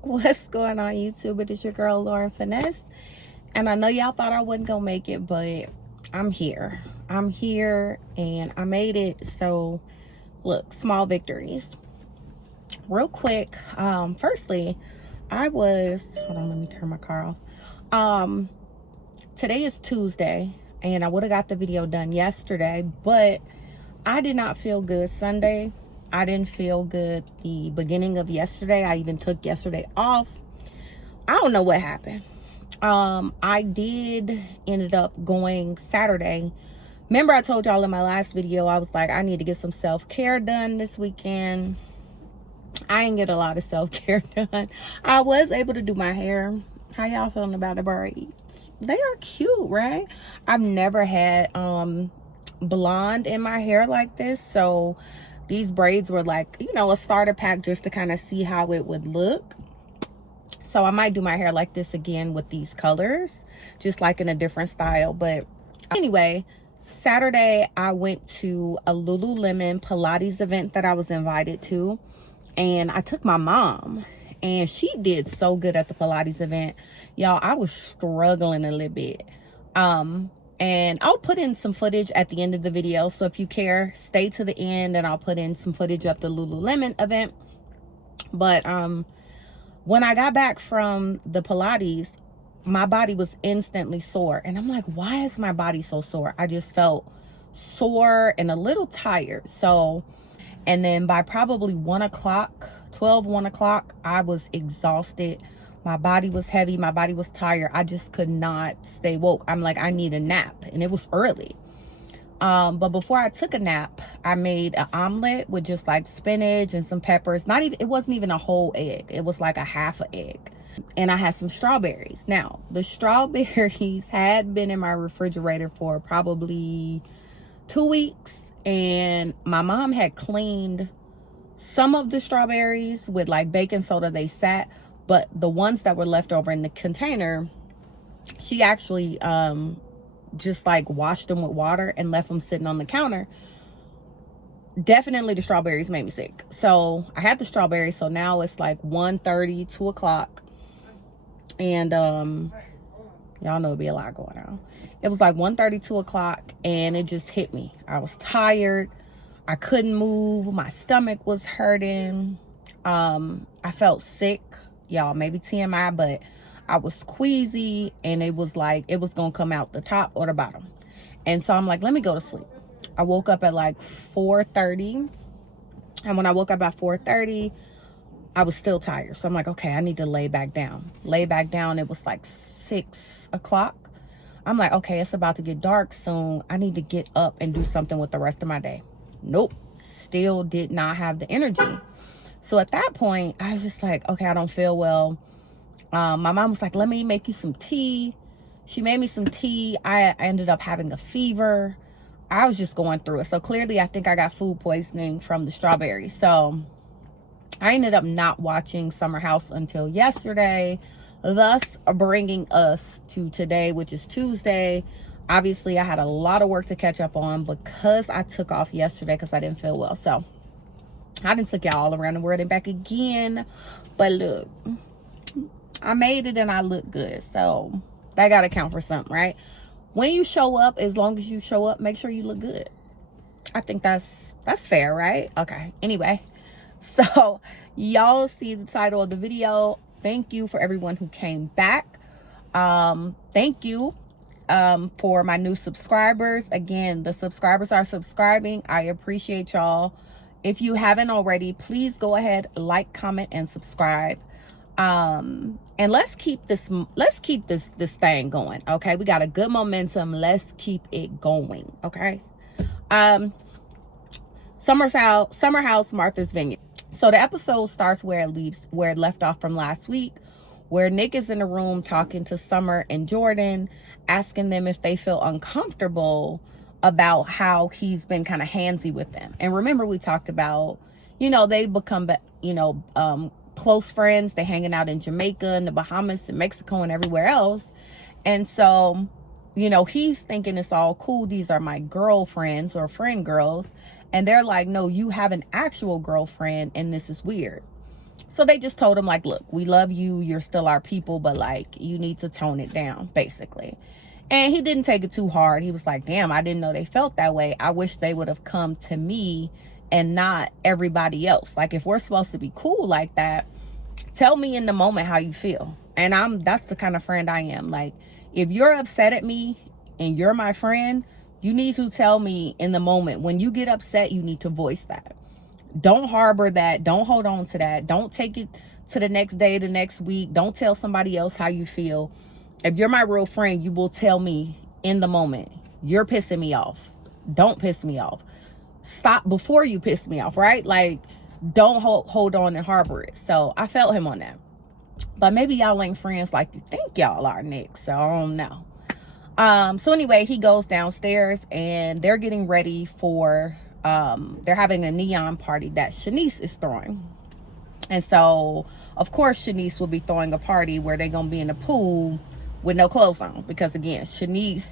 What's going on, YouTube? It is your girl Lauren Finesse, and I know y'all thought I wasn't gonna make it, but I'm here. I'm here and I made it. So look, small victories real quick. Firstly, hold on, let me turn my car off. Today is Tuesday, and I would have got the video done yesterday, but I did not feel good Sunday. I didn't feel good the beginning of yesterday. I even took yesterday off. I don't know what happened. I ended up going Saturday. Remember I told y'all in my last video, I was like, I need to get some self-care done this weekend. I didn't get a lot of self-care done. I was able to do my hair. How y'all feeling about the braids? They are cute, right? I've never had blonde in my hair like this, so these braids were like, you know, a starter pack just to kind of see how it would look. So I might do my hair like this again with these colors, just like in a different style. But anyway, Saturday I went to a Lululemon Pilates event that I was invited to, and I took my mom, and she did so good at the Pilates event. Y'all, I was struggling a little bit. And I'll put in some footage at the end of the video. So if you care, stay to the end and I'll put in some footage of the Lululemon event. But when I got back from the Pilates, my body was instantly sore. And I'm like, why is my body so sore? I just felt sore and a little tired. So, and then by probably 1 o'clock, 1 o'clock, I was exhausted. My body was heavy. My body was tired. I just could not stay woke. I'm like, I need a nap. And it was early. But before I took a nap, I made an omelet with just like spinach and some peppers. It wasn't even a whole egg. It was like a half an egg. And I had some strawberries. Now, the strawberries had been in my refrigerator for probably 2 weeks. And my mom had cleaned some of the strawberries with like baking soda. They sat. But the ones that were left over in the container, she actually just like washed them with water and left them sitting on the counter. Definitely the strawberries made me sick. So I had the strawberries. So now it's like 1:30, 2 o'clock. And y'all know it'd be a lot going on. It was like 1:30, 2 o'clock, and it just hit me. I was tired. I couldn't move. My stomach was hurting. I felt sick. Y'all, maybe TMI, but I was queasy, and it was like it was gonna come out the top or the bottom. And so I'm like, let me go to sleep. I woke up at like 4:30, and when I woke up at 4:30, I was still tired. So I'm like, okay, I need to lay back down. It was like 6 o'clock. I'm like, okay, it's about to get dark soon. I need to get up and do something with the rest of my day. Nope, still did not have the energy. So at that point, I was just like, okay, I don't feel well. My mom was like, let me make you some tea. She made me some tea. I ended up having a fever. I was just going through it. So clearly, I think I got food poisoning from the strawberries. So I ended up not watching Summer House until yesterday, thus bringing us to today, which is Tuesday. Obviously, I had a lot of work to catch up on because I took off yesterday because I didn't feel well. So I done took y'all all around the world and back again. But look, I made it and I look good. So that got to count for something, right? When you show up, as long as you show up, make sure you look good. I think that's fair, right? Okay. Anyway, so y'all see the title of the video. Thank you for everyone who came back. Thank you for my new subscribers. Again, the subscribers are subscribing. I appreciate y'all. If you haven't already, please go ahead, like, comment, and subscribe. And let's keep this thing going. Okay, we got a good momentum. Let's keep it going. Okay. Summer House, Martha's Vineyard. So the episode starts where it left off from last week, where Nick is in the room talking to Summer and Jordan, asking them if they feel uncomfortable about how he's been kind of handsy with them. And remember, we talked about, you know, they become, close friends. They hanging out in Jamaica and the Bahamas and Mexico and everywhere else. And so, you know, he's thinking it's all cool. These are my girlfriends or friend girls. And they're like, no, you have an actual girlfriend and this is weird. So they just told him, like, look, we love you. You're still our people, but, like, you need to tone it down, basically. And he didn't take it too hard. He was like, damn, I didn't know they felt that way. I wish they would have come to me and not everybody else. Like, if we're supposed to be cool like that, tell me in the moment how you feel. And that's the kind of friend I am. Like, if you're upset at me and you're my friend, you need to tell me in the moment. When you get upset, you need to voice that. Don't harbor that. Don't hold on to that. Don't take it to the next day, the next week. Don't tell somebody else how you feel. If you're my real friend, you will tell me in the moment, you're pissing me off. Don't piss me off. Stop before you piss me off, right? Like, don't hold on and harbor it. So I felt him on that. But maybe y'all ain't friends like you think y'all are, Nick. So I don't know. So anyway, he goes downstairs and they're getting ready for, they're having a neon party that Shanice is throwing. And so, of course, Shanice will be throwing a party where they're going to be in the pool with no clothes on. Because, again, Shanice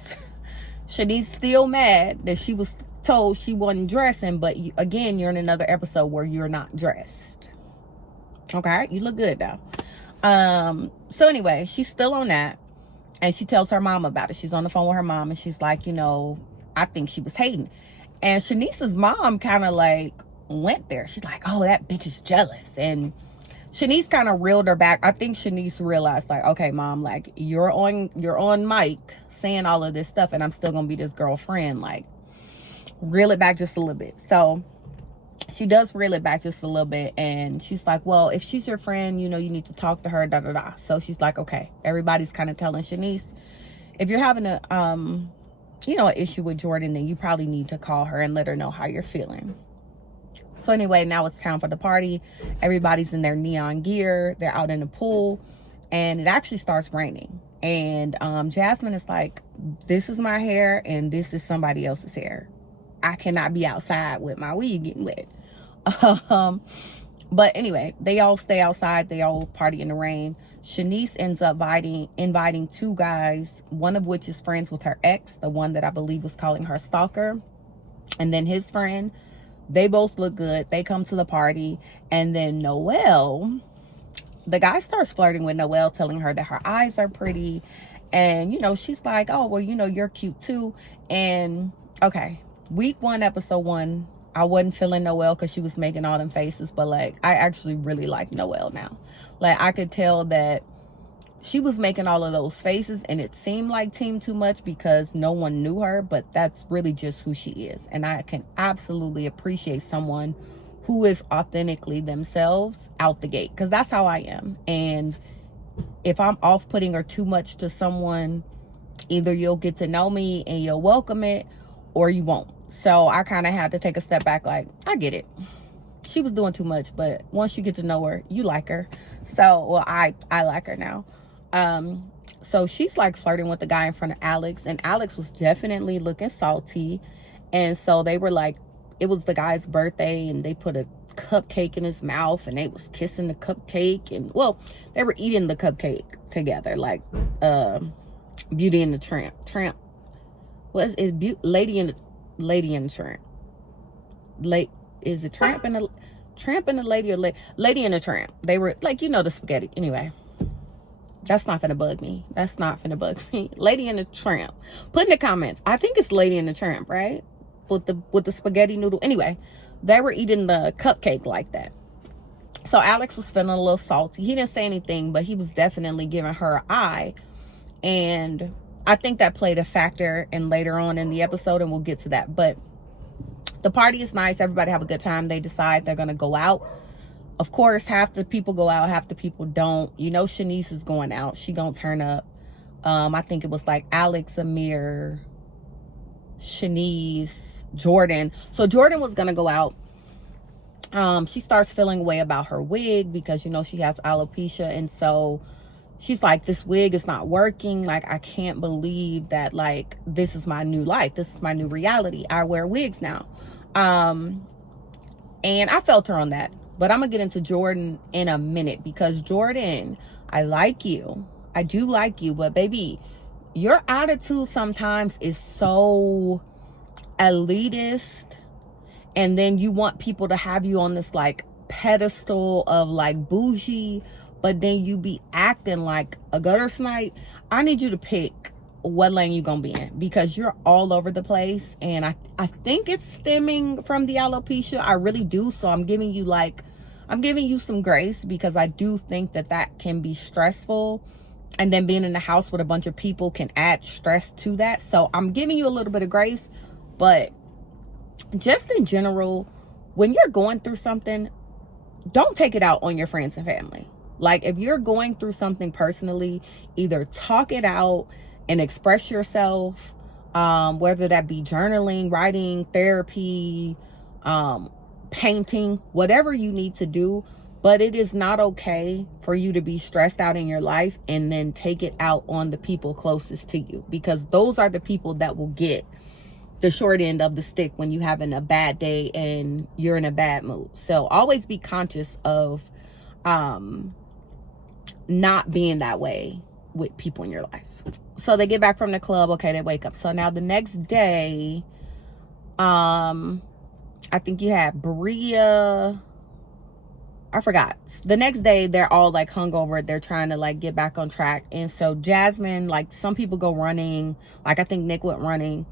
still mad that she was told she wasn't dressing. But, again, you're in another episode where you're not dressed. Okay? You look good, though. So, anyway, she's still on that. And she tells her mom about it. She's on the phone with her mom. And she's like, I think she was hating. And Shanice's mom kind of, like, went there. She's like, oh, that bitch is jealous. And Shanice kind of reeled her back. I think Shanice realized, like, okay, mom, like, you're on mic saying all of this stuff, and I'm still gonna be this girlfriend. Like, reel it back just a little bit. So she does reel it back just a little bit, and she's like, well, if she's your friend, you need to talk to her, da da da. So she's like, okay. Everybody's kind of telling Shanice, if you're having an issue with Jordan, then you probably need to call her and let her know how you're feeling. So anyway, now it's time for the party. Everybody's in their neon gear. They're out in the pool. And it actually starts raining. And Jasmine is like, this is my hair and this is somebody else's hair. I cannot be outside with my weave getting wet. But anyway, they all stay outside. They all party in the rain. Shanice ends up inviting two guys, one of which is friends with her ex, the one that I believe was calling her stalker. And then his friend. They both look good. They come to the party. And then Noelle, the guy starts flirting with Noelle, telling her that her eyes are pretty. And, she's like, oh, well, you're cute too. And, okay, week 1, episode 1, I wasn't feeling Noelle because she was making all them faces. But, like, I actually really like Noelle now. Like, I could tell that she was making all of those faces and it seemed like Team Too Much because no one knew her, but that's really just who she is. And I can absolutely appreciate someone who is authentically themselves out the gate, because that's how I am. And if I'm off-putting or too much to someone, either you'll get to know me and you'll welcome it or you won't. So I kind of had to take a step back, like, I get it. She was doing too much, but once you get to know her, you like her. So, well, I like her now. So she's like flirting with the guy in front of Alex, and Alex was definitely looking salty. And so they were like, it was the guy's birthday and they put a cupcake in his mouth and they was kissing the cupcake, and well, they were eating the cupcake together, like Beauty and the Tramp. What is Lady and the Tramp? Is it Tramp and the Lady, or Lady and the Tramp? They were like, the spaghetti. Anyway, that's not finna bug me. Lady and the Tramp. Put in the comments. I think it's Lady and the Tramp, right? With the spaghetti noodle. Anyway, they were eating the cupcake like that. So Alex was feeling a little salty. He didn't say anything, but he was definitely giving her an eye. And I think that played a factor in later on in the episode, and we'll get to that. But the party is nice. Everybody have a good time. They decide they're going to go out. Of course, half the people go out, half the people don't. Shanice is going out. She gonna turn up. I think it was like Alex, Amir, Shanice, Jordan. So Jordan was gonna go out. She starts feeling a way about her wig because, she has alopecia. And so she's like, this wig is not working. Like, I can't believe that, like, this is my new life. This is my new reality. I wear wigs now. And I felt her on that. But I'm going to get into Jordan in a minute, because Jordan, I like you. I do like you. But baby, your attitude sometimes is so elitist. And then you want people to have you on this like pedestal of like bougie, but then you be acting like a gutter snipe, I need you to pick what lane you gonna be in, because you're all over the place. And I think it's stemming from the alopecia. I really do. So I'm giving you some grace, because I do think that can be stressful. And then being in the house with a bunch of people can add stress to that. So I'm giving you a little bit of grace. But just in general, when you're going through something, don't take it out on your friends and family. Like, if you're going through something personally, either talk it out and express yourself, whether that be journaling, writing, therapy, painting, whatever you need to do. But it is not okay for you to be stressed out in your life and then take it out on the people closest to you, because those are the people that will get the short end of the stick when you're having a bad day and you're in a bad mood. So always be conscious of not being that way with people in your life. So they get back from the club. Okay, they wake up. So now the next day, I think you had Bria. I forgot. The next day, they're all like hungover. They're trying to like get back on track. And so Jasmine, like, some people go running. Like, I think Nick went running.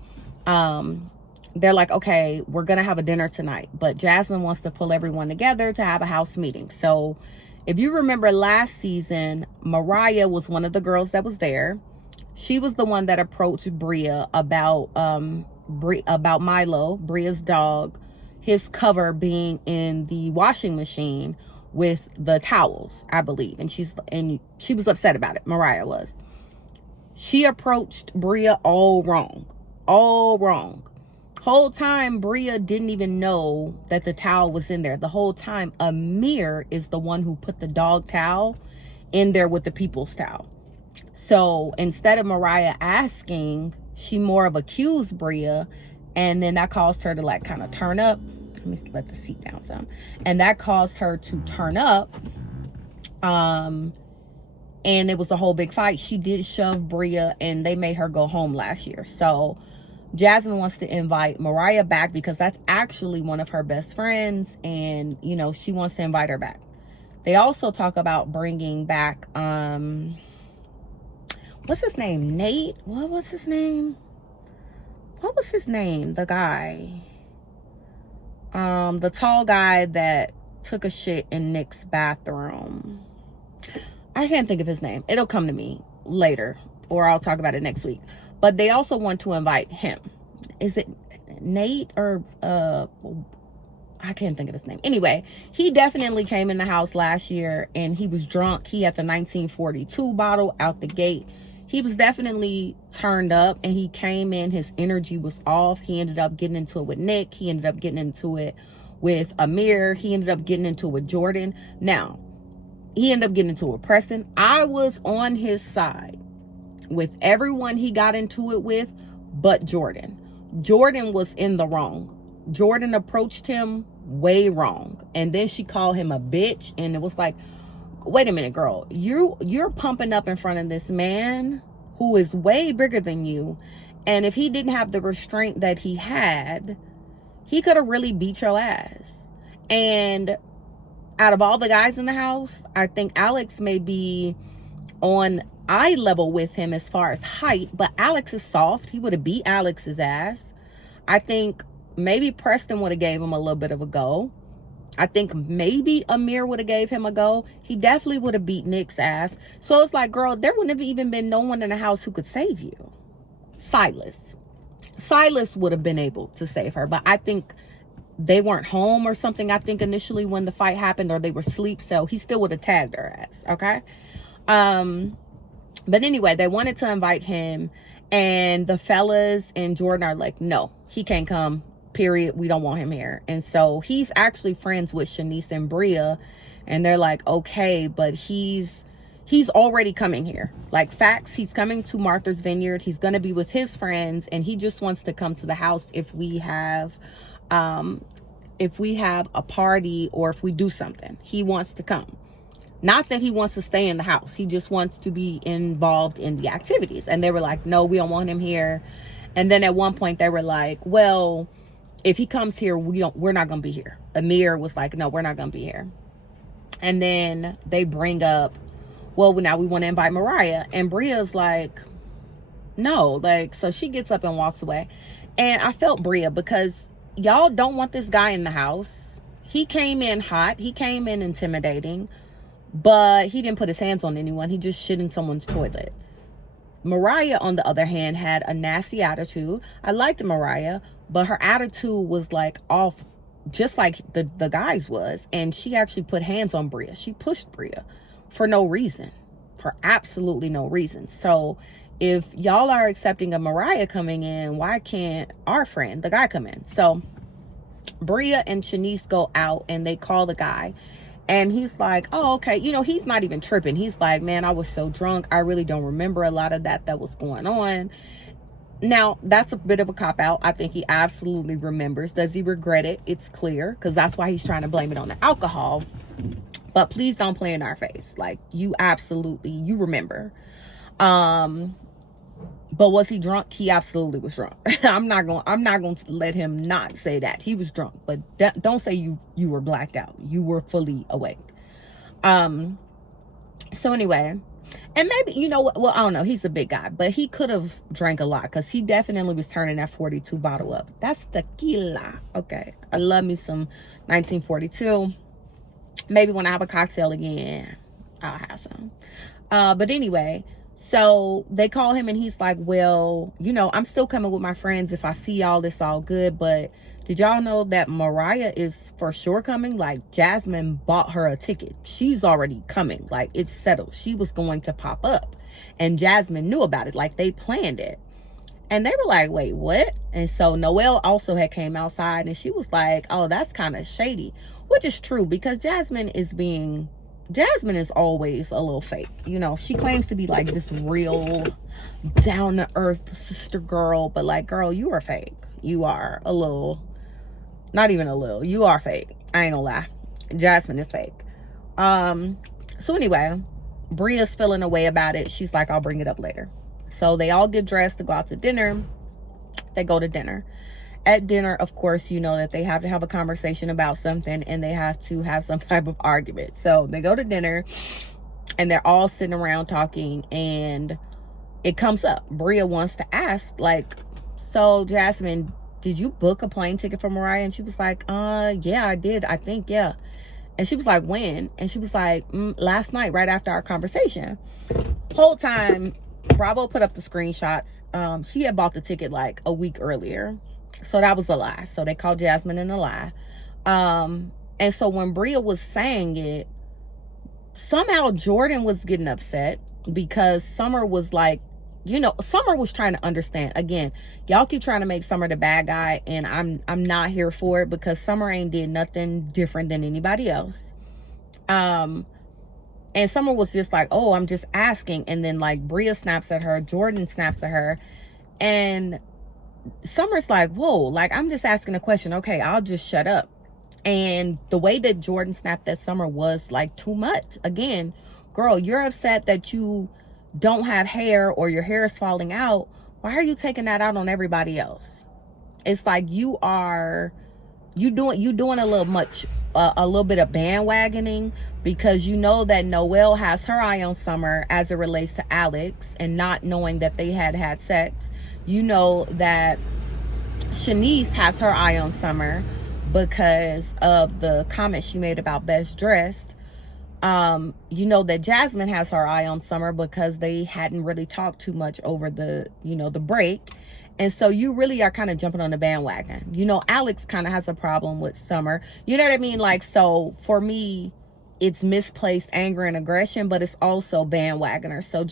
They're like, okay, we're going to have a dinner tonight. But Jasmine wants to pull everyone together to have a house meeting. So if you remember last season, Mariah was one of the girls that was there. She was the one that approached Bria about Milo, Bria's dog, his cover being in the washing machine with the towels, I believe. And she was upset about it. Mariah was. She approached Bria all wrong. Whole time Bria didn't even know that the towel was in there. The whole time Amir is the one who put the dog towel in there with the people's towel. So instead of Mariah asking, she more of accused Bria, and then that caused her to like kind of turn up. Let me let the seat down some. And that caused her to turn up. And it was a whole big fight. She did shove Bria and they made her go home last year. So Jasmine wants to invite Mariah back because that's actually one of her best friends. And, you know, she wants to invite her back. They also talk about bringing back, what's his name? Nate? What was his name? What was his name? The guy. The tall guy that took a shit in Nick's bathroom. I can't think of his name. It'll come to me later, or I'll talk about it next week. But they also want to invite him. Is it Nate or I can't think of his name. Anyway, he definitely came in the house last year and he was drunk. He had the 1942 bottle out the gate. He was definitely turned up and he came in, his energy was off. He ended up getting into it with Nick. He ended up getting into it with Amir. He ended up getting into it with Jordan. Now, he ended up getting into it with Preston. I was on his side with everyone he got into it with, but Jordan. Jordan was in the wrong. Jordan approached him way wrong. And then she called him a bitch. And it was like, wait a minute, girl. You're pumping up in front of this man who is way bigger than you. And if he didn't have the restraint that he had, he could have really beat your ass. And out of all the guys in the house, I think Alex may be on eye level with him as far as height, but Alex is soft. He would have beat Alex's ass. I think maybe Preston would have gave him a little bit of a go. I think maybe Amir would have gave him a go. He definitely would have beat Nick's ass. So it's like, girl, there wouldn't have even been no one in the house who could save you. Silas would have been able to save her, but I think they weren't home or something. I think initially when the fight happened, or they were asleep, so he still would have tagged her ass. Okay. But anyway, they wanted to invite him, and the fellas and Jordan are like, no, he can't come, period. We don't want him here. And so he's actually friends with Shanice and Bria, and they're like, okay, but he's already coming here. Like, facts, he's coming to Martha's Vineyard. He's going to be with his friends, and he just wants to come to the house if we have a party or if we do something. He wants to come. Not that he wants to stay in the house. He just wants to be involved in the activities. And they were like, no, we don't want him here. And then at one point they were like, well, if he comes here, we're not gonna be here. Amir was like, no, we're not gonna be here. And then they bring up, well, now we want to invite Mariah. And Bria's like, no. Like, so she gets up and walks away. And I felt Bria, because y'all don't want this guy in the house. He came in hot. He came in intimidating. But he didn't put his hands on anyone. He just shit in someone's toilet. Mariah, on the other hand, had a nasty attitude. I liked Mariah, but her attitude was like off, just like the guys was. And she actually put hands on Bria. She pushed Bria for no reason, for absolutely no reason. So if y'all are accepting of Mariah coming in, why can't our friend, the guy, come in? So Bria and Shanice go out and they call the guy. And he's like, oh, okay. You know, he's not even tripping. He's like, man, I was so drunk. I really don't remember a lot of that was going on. Now, that's a bit of a cop-out. I think he absolutely remembers. Does he regret it? It's clear, because that's why he's trying to blame it on the alcohol. But please don't play in our face. Like, you remember. But was he drunk? He absolutely was drunk. I'm not going to let him not say that. He was drunk. But don't say you were blacked out. You were fully awake. So anyway, and maybe, you know what? Well, I don't know. He's a big guy. But he could have drank a lot, because he definitely was turning that 42 bottle up. That's tequila. Okay. I love me some 1942. Maybe when I have a cocktail again, I'll have some. But anyway, so they call him and he's like, well, you know, I'm still coming with my friends. If I see y'all, it's all good. But did y'all know that Mariah is for sure coming? Like, Jasmine bought her a ticket. She's already coming. Like, it's settled. She was going to pop up. And Jasmine knew about it. Like, they planned it. And they were like, wait, what? And so Noelle also had came outside and she was like, oh, that's kind of shady. Which is true, because Jasmine is always a little fake. You know, she claims to be like this real down to earth sister girl, but like, girl, you are fake. You are a little, not even a little, you are fake. I ain't gonna lie. Jasmine is fake. So anyway, Bria's feeling a way about it. She's like, I'll bring it up later. So they all get dressed to go out to dinner. They go to dinner. At dinner, of course, you know that they have to have a conversation about something and they have to have some type of argument. So they go to dinner and they're all sitting around talking, and it comes up. Bria wants to ask, like, so Jasmine, did you book a plane ticket for Mariah? And she was like, yeah, I did. I think, yeah. And she was like, when? And she was like, last night, right after our conversation. Whole time, Bravo put up the screenshots. She had bought the ticket like a week earlier. So that was a lie. So they called Jasmine in a lie. And so when Bria was saying it, somehow Jordan was getting upset, because Summer was like, you know, Summer was trying to understand. Again, y'all keep trying to make Summer the bad guy, and I'm not here for it, because Summer ain't did nothing different than anybody else. And Summer was just like, oh, I'm just asking. And then like Bria snaps at her, Jordan snaps at her, and Summer's like, whoa, like, I'm just asking a question. Okay, I'll just shut up. And the way that Jordan snapped at Summer was like too much. Again, girl, you're upset that you don't have hair or your hair is falling out. Why are you taking that out on everybody else? It's like you doing a little much, a little bit of bandwagoning, because you know that Noelle has her eye on Summer as it relates to Alex, and not knowing that they had sex. You know that Shanice has her eye on Summer because of the comment she made about Best Dressed. You know that Jasmine has her eye on Summer because they hadn't really talked too much over the break. And so you really are kind of jumping on the bandwagon. You know, Alex kind of has a problem with Summer. You know what I mean? Like, so for me, it's misplaced anger and aggression, but it's also bandwagoner. So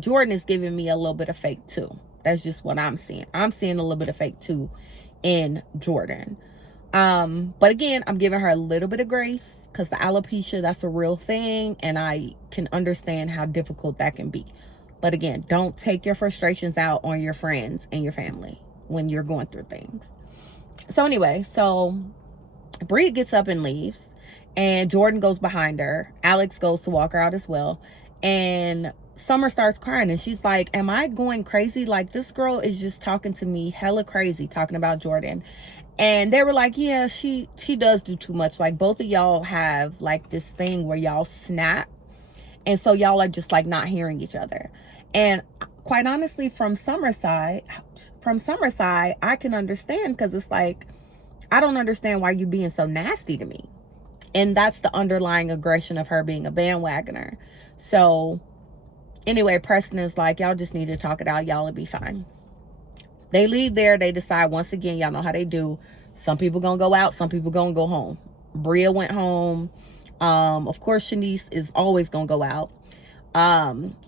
Jordan is giving me a little bit of fake too. That's just what I'm seeing. I'm seeing a little bit of fake too in Jordan. But again, I'm giving her a little bit of grace, because the alopecia, that's a real thing, and I can understand how difficult that can be. But again, don't take your frustrations out on your friends and your family when you're going through things. So anyway, so Bria gets up and leaves, and Jordan goes behind her. Alex goes to walk her out as well. And Summer starts crying and she's like, am I going crazy? Like, this girl is just talking to me hella crazy, talking about Jordan. And they were like, yeah, she does do too much. Like, both of y'all have like this thing where y'all snap. And so y'all are just like not hearing each other. And quite honestly, from Summer's side, I can understand, because it's like, I don't understand why you being so nasty to me. And that's the underlying aggression of her being a bandwagoner. So anyway, Preston is like, y'all just need to talk it out. Y'all will be fine. They leave there. They decide, once again, y'all know how they do. Some people gonna go out. Some people gonna go home. Bria went home. Of course, Shanice is always gonna go out.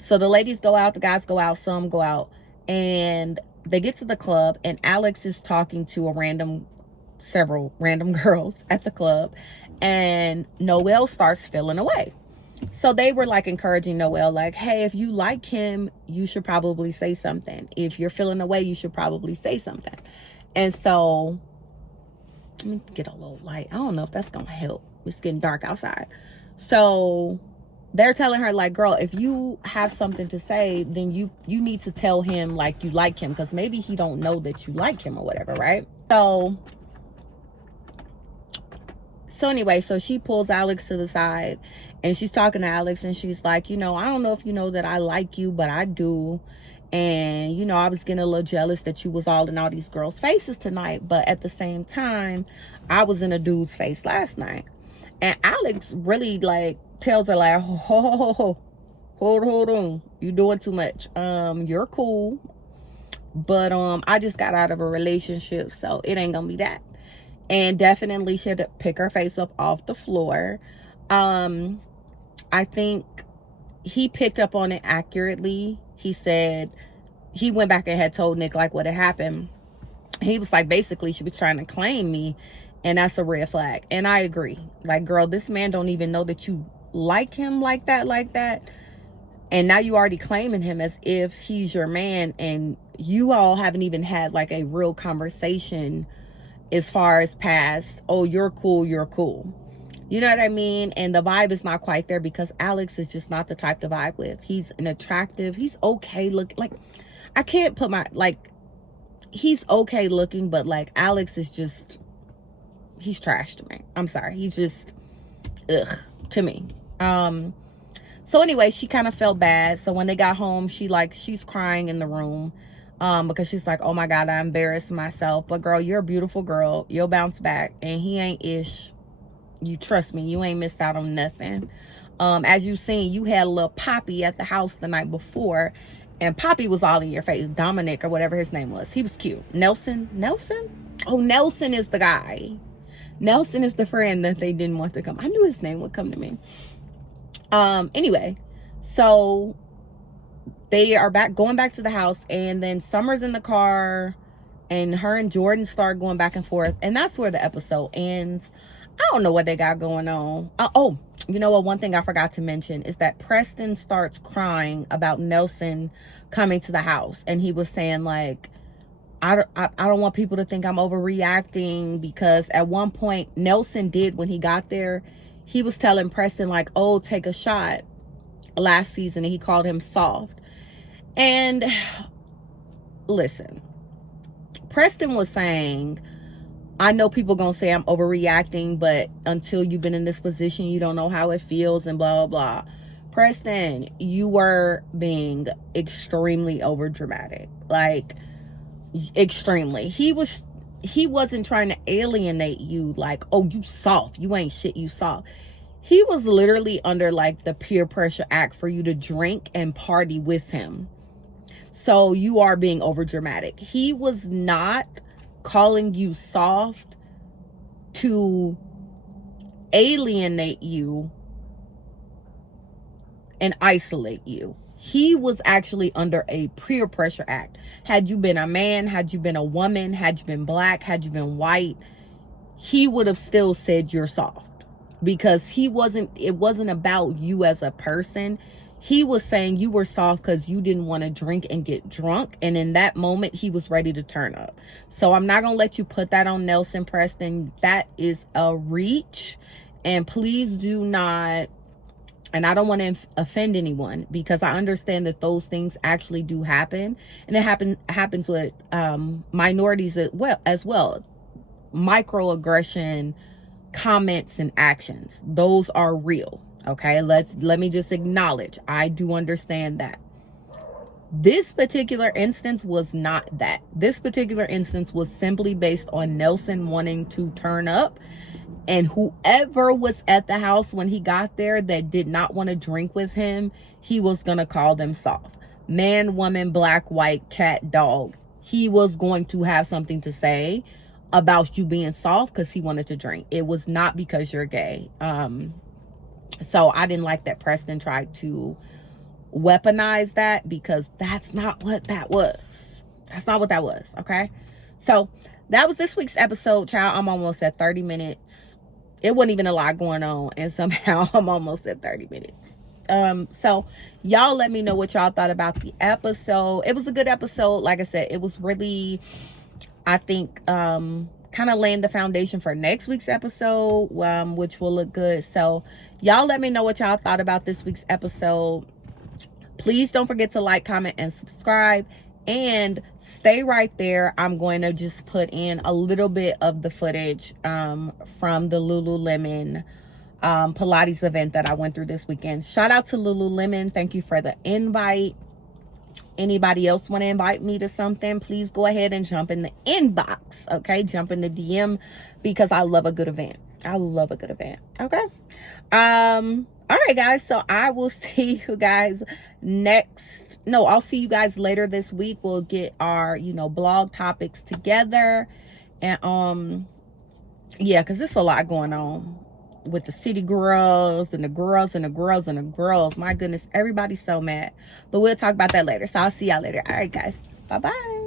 So the ladies go out. The guys go out. Some go out. And they get to the club. And Alex is talking to several random girls at the club. And Noelle starts feeling away. So they were like encouraging Noelle, like, hey, if you like him, you should probably say something. If you're feeling away, you should probably say something. And so, let me get a little light. I don't know if that's going to help. It's getting dark outside. So they're telling her, like, girl, if you have something to say, then you need to tell him, like, you like him. Because maybe he don't know that you like him or whatever, right? So anyway, so she pulls Alex to the side and she's talking to Alex and she's like, I don't know if you know that I like you, but I do. And, I was getting a little jealous that you was all in all these girls' faces tonight. But at the same time, I was in a dude's face last night. And Alex really like tells her like, hold on. You're doing too much. You're cool. But I just got out of a relationship, so it ain't gonna be that. And definitely she had to pick her face up off the floor. I think he picked up on it accurately. He said he went back and had told Nick like what had happened. He was like, basically, she was trying to claim me, and that's a red flag. And I agree. Like, girl, this man don't even know that you like him like that. And now you already claiming him as if he's your man, and you all haven't even had like a real conversation as far as past, oh, you're cool. You know what I mean? And the vibe is not quite there, because Alex is just not the type to vibe with. He's he's okay looking. Like, I can't put he's okay looking, but like Alex is just, he's trash to me. I'm sorry. He's just, ugh, to me. So anyway, she kind of felt bad. So when they got home, she's crying in the room. Because she's like, oh my God, I embarrassed myself. But girl, you're a beautiful girl. You'll bounce back. And he ain't ish. You trust me, you ain't missed out on nothing. As you seen, you had a little Poppy at the house the night before. And Poppy was all in your face. Dominic or whatever his name was. He was cute. Nelson? Oh, Nelson is the guy. Nelson is the friend that they didn't want to come. I knew his name would come to me. Anyway, so they are going back to the house, and then Summer's in the car, and her and Jordan start going back and forth, and that's where the episode ends. I don't know what they got going on. Oh, you know what? One thing I forgot to mention is that Preston starts crying about Nelson coming to the house, and he was saying like, I don't want people to think I'm overreacting, because at one point Nelson did, when he got there, he was telling Preston like, oh, take a shot last season, and he called him soft. And listen, Preston was saying, I know people gonna say I'm overreacting, but until you've been in this position, you don't know how it feels and blah, blah, blah. Preston, you were being extremely overdramatic. Like, extremely. He wasn't trying to alienate you like, oh, you soft. You ain't shit, you soft. He was literally under like the peer pressure act for you to drink and party with him. So you are being overdramatic. He was not calling you soft to alienate you and isolate you. He was actually under a peer pressure act. Had you been a man, had you been a woman, had you been black, had you been white, he would have still said you're soft, because it wasn't about you as a person. He was saying you were soft because you didn't want to drink and get drunk. And in that moment, he was ready to turn up. So I'm not going to let you put that on Nelson, Preston. That is a reach. And please do not And I don't want to offend anyone, because I understand that those things actually do happen, and it happens with minorities as well. Microaggression, comments, and actions, those are real. Okay, let me just acknowledge, I do understand that. This particular instance was not that. This particular instance was simply based on Nelson wanting to turn up, and whoever was at the house when he got there that did not want to drink with him, he was going to call them soft. Man, woman, black, white, cat, dog. He was going to have something to say about you being soft because he wanted to drink. It was not because you're gay. So I didn't like that Preston tried to weaponize that, because that's not what that was. That's not what that was. Okay. So that was this week's episode, child. I'm almost at 30 minutes. It wasn't even a lot going on, and somehow I'm almost at 30 minutes. So y'all let me know what y'all thought about the episode. It was a good episode. Like I said, it was really, I think, kind of laying the foundation for next week's episode, which will look good. So y'all let me know what y'all thought about this week's episode. Please don't forget to like, comment, and subscribe. And stay right there. I'm going to just put in a little bit of the footage from the Lululemon Pilates event that I went through this weekend. Shout out to Lululemon. Thank you for the invite. Anybody else want to invite me to something, please go ahead and jump in the inbox. Okay, jump in the DM, because I love a good event. I love a good event. Okay. All right, guys. So I will see you guys I'll see you guys later this week. We'll get our, blog topics together. And, yeah, because there's a lot going on with the city girls and the girls and the girls and the girls. My goodness, everybody's so mad. But we'll talk about that later. So I'll see y'all later. All right, guys. Bye-bye.